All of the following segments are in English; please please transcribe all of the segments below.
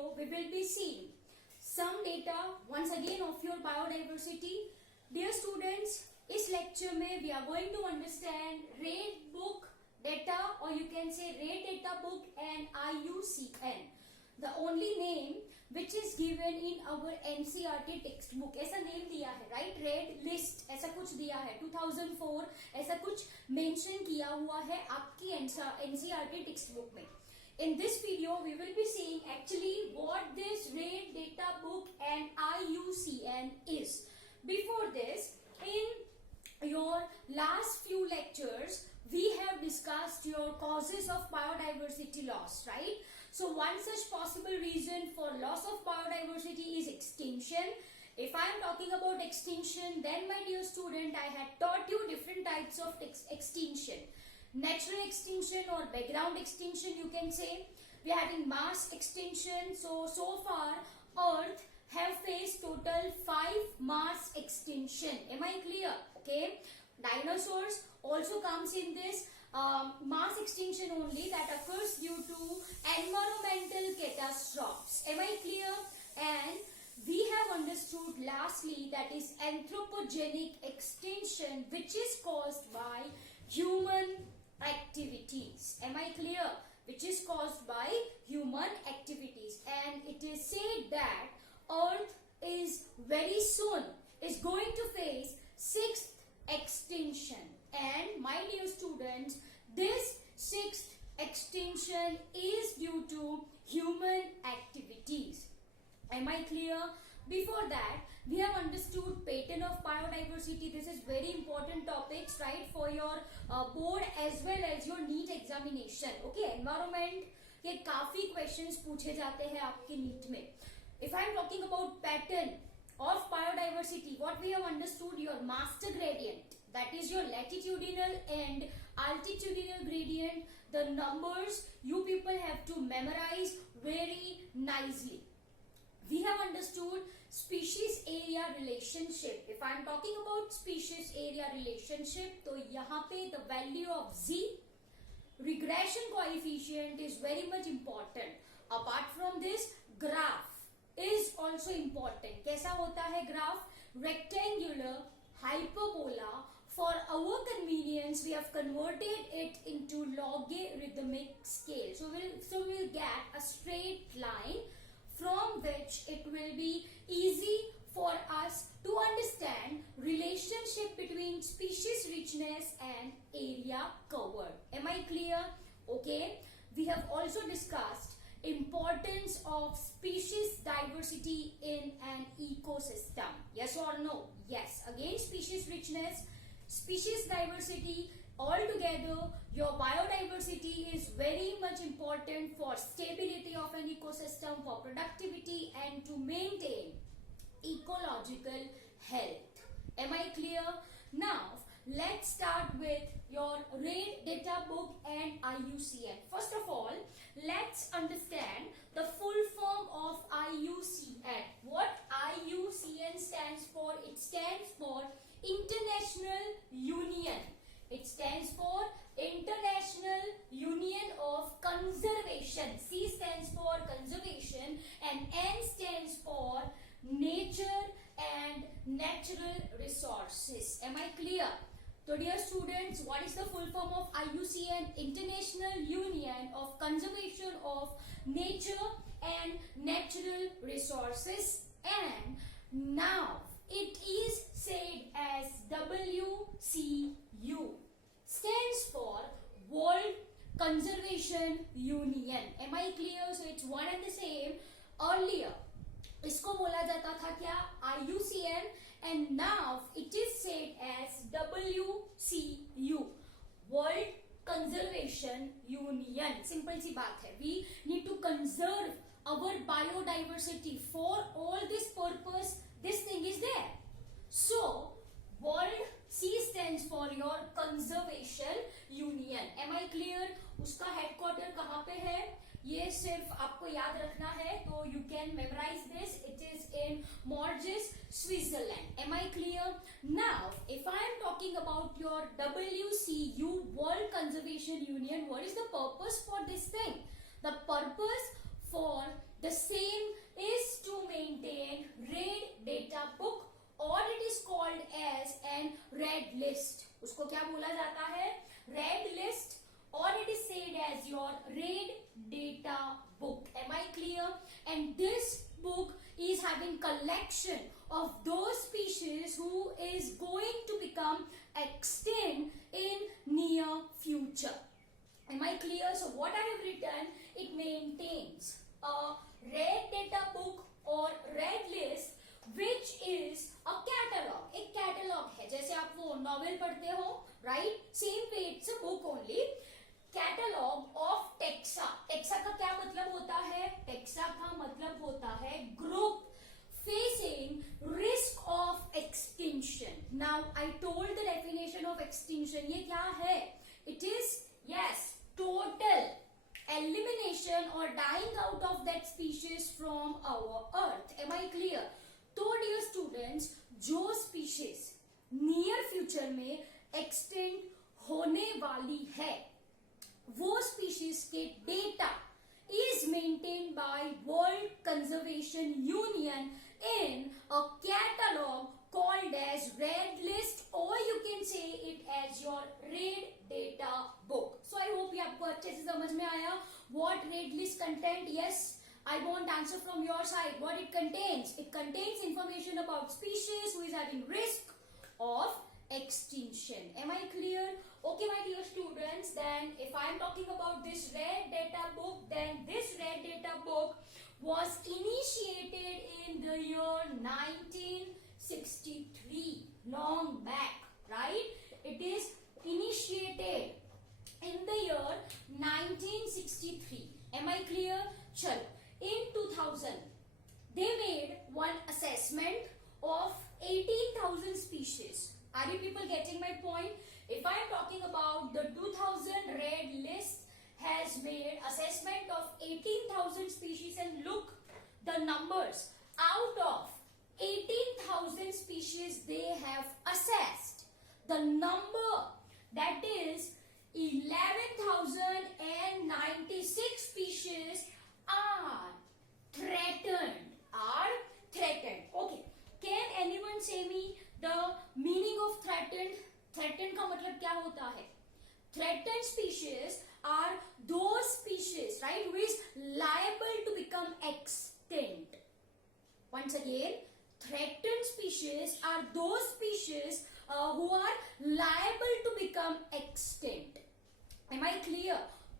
video, we will be seeing some data once again of your biodiversity. Dear students, इस lecture में we are going to understand rate book data, or you can say rate data book and IUCN. The only name which is given in our NCERT textbook, ऐसा name दिया है, right? Red list ऐसा कुछ दिया है, 2004 ऐसा कुछ mention किया हुआ है आपकी NCERT textbook में. In this video, we will be seeing actually what this rate data book and IUCN is. Before this, in your last few lectures, we have discussed your causes of biodiversity loss, right? So one such possible reason for loss of biodiversity is extinction. If I am talking about extinction, then my dear student, I had taught you different types of extinction. Natural extinction or background extinction, you can say. We are having mass extinction. So far, Earth have faced total 5 mass extinction. Am I clear? Okay. Dinosaurs also comes in this mass extinction only that occurs due to environmental catastrophes. Am I clear? And we have understood lastly that is anthropogenic extinction, which is caused by human activities. Am I clear? Which is caused by human activities. And it is said that Earth is very soon is going to face 6th extinction. And my dear students, this 6th extinction is due to human activities. Am I clear? Before that, we have understood pattern of biodiversity. This is very important topics, right, for your board as well as your NEET examination. Okay, environment के काफी questions पूछे जाते हैं आपके NEET में. If I am talking about pattern of biodiversity, what we have understood, your master gradient, that is your latitudinal and altitudinal gradient. The numbers you people have to memorize very nicely. We have understood species area relationship. If I am talking about species area relationship, तो यहाँ पे the value of Z, regression coefficient is very much important. Apart from this, graph is also important. कैसा होता है graph? Rectangular, hyperbola. For our convenience, we have converted it into logarithmic scale. So we'll get a straight line from which it will be easy for us to understand relationship between species richness and area covered. Am I clear? Okay. We have also discussed importance of species diversity in an ecosystem. Yes or no? Yes. Again, species richness, species diversity, altogether your biodiversity is very much important for stability of an ecosystem, for productivity and to maintain ecological health. Am I clear? Now let's start with your rate data book and IUCN. First of all, let's understand the full form of IUCN. What IUCN stands for? It stands for International Union. It stands for International Union of Conservation. C stands for conservation and N stands for nature and natural resources. Am I clear? So dear students, what is the full form of IUCN? International Union of Conservation of Nature and Natural Resources. And now it is said as WCU. Stands for World Conservation Union. Am I clear? So it's one and the same. Earlier इसको बोला जाता था क्या? IUCN, and now it is said as WCU, World Conservation Union. Simple सी बात है. We need to conserve our biodiversity. For all this purpose, this thing is there. So World C stands for your Conservation Union. Am I clear? उसका headquarter कहाँ पे है? ये सिर्फ आपको याद रखना है, तो you can memorize this. It is in Morges, Switzerland. Am I clear? Now, if I am talking about your WCU, World Conservation Union, what is the purpose for this thing? The purpose for The same is to maintain red data book or it is called as an red list. उसको क्या बोला जाता है? Red list or it is said as your red data book. Am I clear? And this book is having collection of those species who is going to become extinct in near future. Am I clear? So what I have written, it maintains a red data book or red list which is a catalog. एक catalog है, जैसे आप वो novel पढ़ते हो, right? Same way, it's a book only. Catalog of taxa. Taxa का क्या मतलब होता है? Taxa का मतलब होता है group facing risk of extinction. Now I told the definition of extinction. ये क्या है? It is, yes, total elimination or dying out of that species from our earth. Am I clear? तो dear students, जो species near future में extinct होने वाली है, वो species के data is maintained by World Conservation Union in a catalog called as Red List, or you can say it as your Red Data Book. So I hope ये आपको अच्छे से समझ में आया. What Red List content? Yes, I want answer from your side. What it contains? It contains information about species who is having risk of extinction. Am I clear? Okay, my dear students, then if I am talking about this Red Data Book, then this Red Data Book was initiated in the year 1963, long back, right? It is initiated in the year 1963. Am I clear? Chalo. In 2000, they made one assessment of 18,000 species. Are you people getting my point? If I am talking about the 2000 Red List has made assessment of 18,000 species, and look the numbers. Out of 18,000 species they have assessed, the number that is 11,096 species are threatened. Okay, can anyone say me the meaning of threatened? Threatened का मतलब क्या होता है? Threatened species are those species, right, who is liable to become extinct. Once again, threatened species are those species who are liable to become extinct. Am I clear?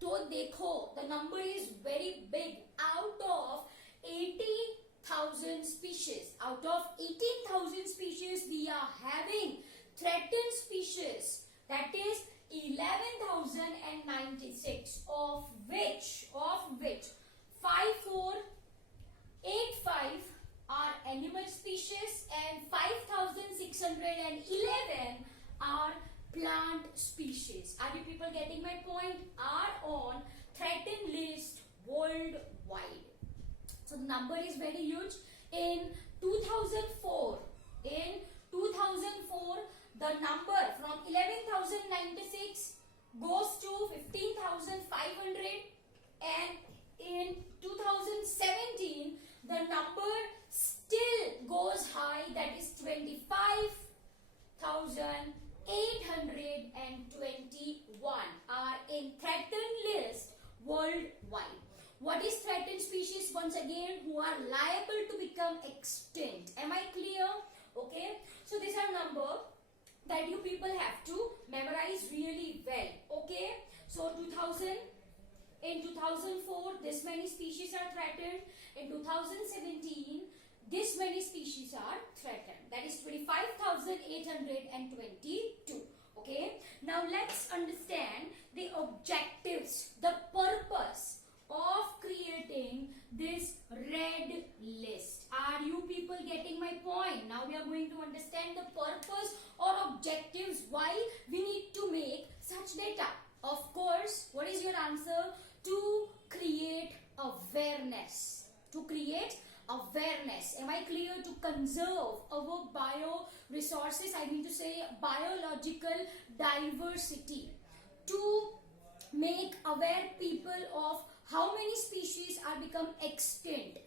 तो देखो, the number is very big. Out of 80,000 species, out of 18,000 species, we are having threatened species, that is 11,096, of which 5485 are animal species and 5,611 are plant species. Are you people getting my point? Are on threatened list worldwide. So the number is very huge. In 2004, the number from 11,096 goes to 15,500, and in 2017 the number still goes high, that is 25,821 are in threatened list worldwide. What is threatened species? Once again, who are liable to become extinct. Am I clear? Okay, so these are number that you people have to memorize really well. Okay, so in 2004 this many species are threatened. In 2017 this many species are threatened, that is 25,822. Okay, now let's understand the objectives, the purpose of creating this red list. Are you people getting my point? Now we are going to understand the purpose or objectives why we need to make such data. Of course, what is your answer? To create awareness. To create awareness. Am I clear? To conserve our bio resources, I mean to say biological diversity. To make aware people of how many species are become extinct,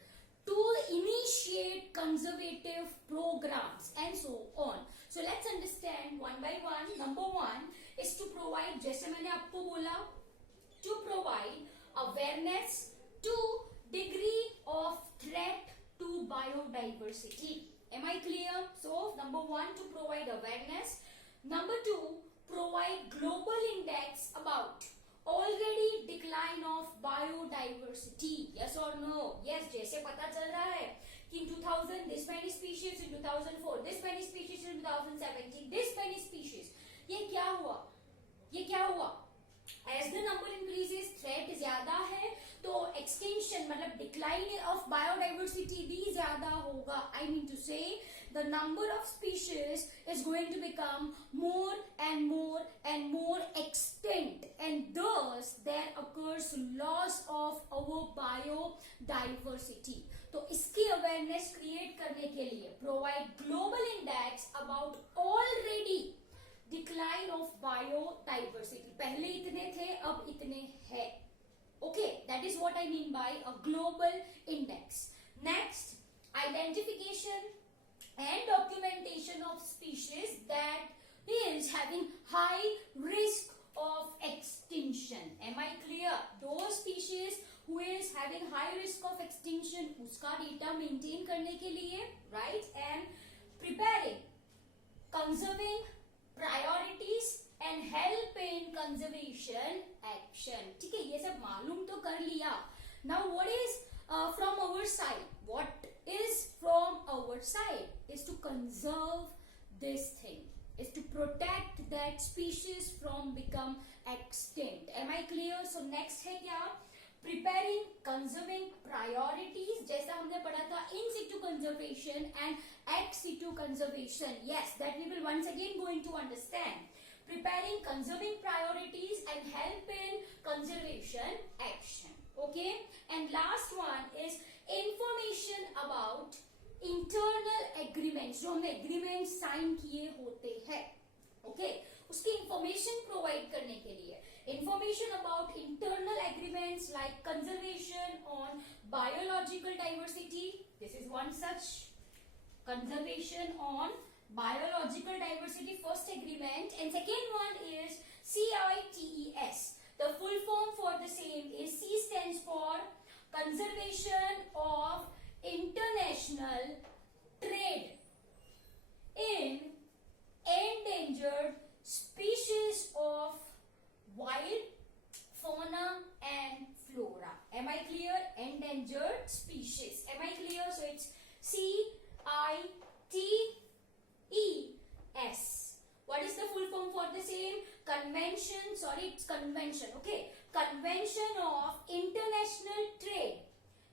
to initiate conservative programs and so on. So let's understand one by one. Number one is to provide, जैसे मैंने आपको बोला, to provide awareness to degree of threat to biodiversity. Am I clear? So number one, to provide awareness. Number two, provide global index about already decline of biodiversity. Yes or no? Yes, जैसे पता चल रहा है कि in 2000 this many species, in 2004 this many species, in 2017 this many species. ये क्या हुआ? ये क्या हुआ? As the number increases, threat ज्यादा है, तो extinction मतलब decline of biodiversity भी ज्यादा होगा. I mean to say, the number of species is going to become more and more and more extinct, and thus there occurs loss of our biodiversity. तो इसकी awareness create करने के लिए provide global index about already decline of biodiversity. पहले इतने थे, अब इतने हैं. Okay, that is what I mean by a global index. Next, identification and documentation of species that is having high risk of extinction. Am I clear? Those species who is having high risk of extinction, उसका data maintain करने के लिए, right? And preparing, conserving priorities and help in conservation action. ठीक है, ये सब मालूम तो कर लिया. Now what is from our side? What is from our side is to conserve this thing, is to protect that species from become extinct. Am I clear? So next है क्या? Preparing, conserving priorities, जैसा हमने पढ़ा था in situ conservation and ex situ conservation. Yes, that we will once again going to understand. Preparing, conserving priorities and help in conservation action. Okay, and last one is information about internal agreements, जो हमने agreements sign किए होते हैं. Okay, उसकी information provide करने के लिए information about internal agreements like conservation on biological diversity. This is one such conservation on biological diversity first agreement, and second one is CITES. The full form for the same is C stands for Conservation of International Trade in Endangered Species of Wild Fauna and Flora. Am I clear? Endangered species. Am I clear? So it's CITES. What is the full form for the same? Convention, sorry, it's convention, okay? Convention of International Trade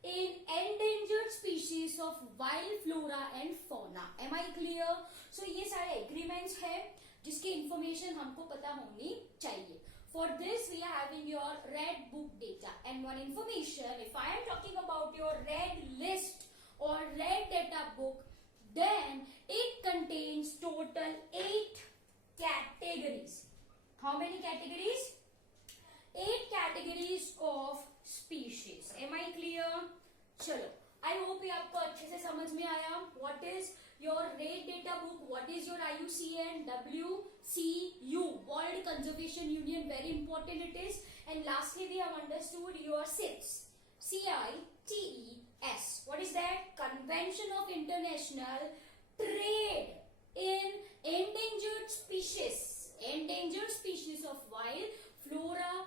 in Endangered Species of Wild Flora and Fauna. Am I clear? So ये सारे agreements हैं जिसकी information हमको पता होनी चाहिए. For this we are having your red book data, and one information, if I am talking about your red list or red data book, then it contains total 8 categories. How many categories? 8 categories of species. Am I clear? चलो, I hope ये आपको अच्छे से समझ में आया. What is your red data book? What is your IUCN? WCU, World Conservation Union, very important it is. And lastly, we have understood your CITES. CITES. What is that? Convention of International Trade in Endangered Species. Endangered species of wild flora